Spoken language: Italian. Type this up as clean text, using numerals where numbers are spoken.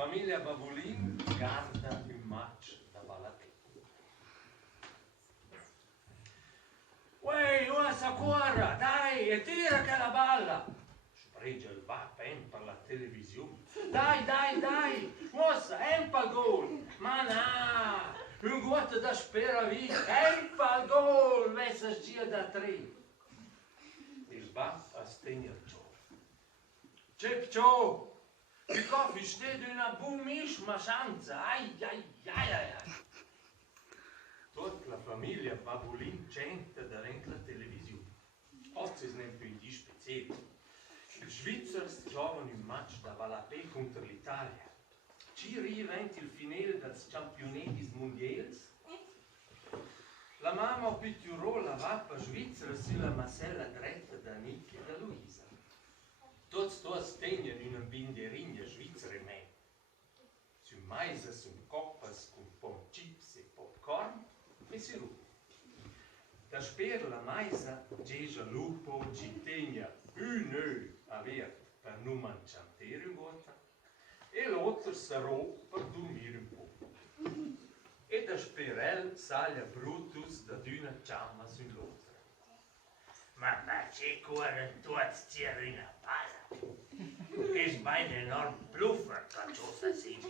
Famiglia Babulin guarda il match da Balatè. Uè, usa corra, dai, e tira che la balla! Spregia il vapen per la televisione. Dai, mossa, empa il gol! Ma no, un gota da spera via, empa il gol, vessa sia da 3. Il vapp a stegner ciò. C'è ciò! Il coffee steht una buonissima sanza, ai. Tutta la famiglia Babulin centa davanti alla televisione. Oggi è un po' di speziale. I Svizzeri giocano un match da Balatè contro l'Italia. Ci riventi il finale dei campionati mondiali. La mamma pitturò la vappa svizzera sulla masella dritta da Nick e da Luisa. Tutti tengono una binderina svizzera in mano. Su mais sono coppas con pom chips e popcorn e sirup. Da spera la maisa gesa lupo ci tegna un œil aperto per non mangiare un gota e l'altro sarà per dormire un po'. E da sperel sale Brutus da una ciamma sull'altra. Ma c'è cuore tutti tira una palla. Che sbaglia enorme bluffer, cacciò assassino.